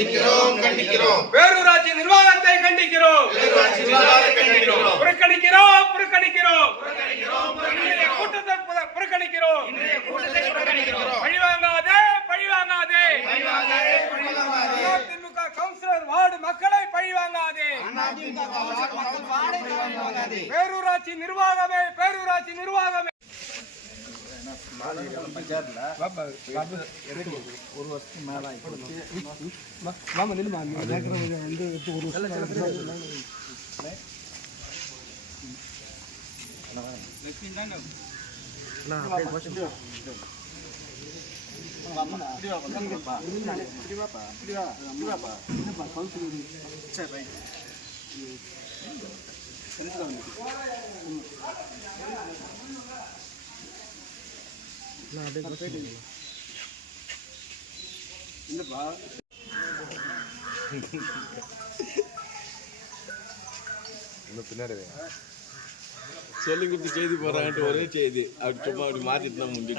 கண்டிக்கிறோம். பேரூராட்சி நிர்வாகத்தை கண்டிக்கிறோம். புறக்கணிக்கிறோம். கூட்டத்தை புறக்கணிக்கிறோம். பழிவாங்காதே. அதிமுக கவுன்சிலர் வார்டு மக்களை பழிவாங்காதே. பேரூராட்சி நிர்வாகமே ஒரு வருஷத்துக்கு மேல சொல்லி கொடுத்து செய்தி போறாங்கன்ட்டு ஒரே செய்தி அப்படி சும்மா அப்படி மாத்திட்டு தான் முடிஞ்சு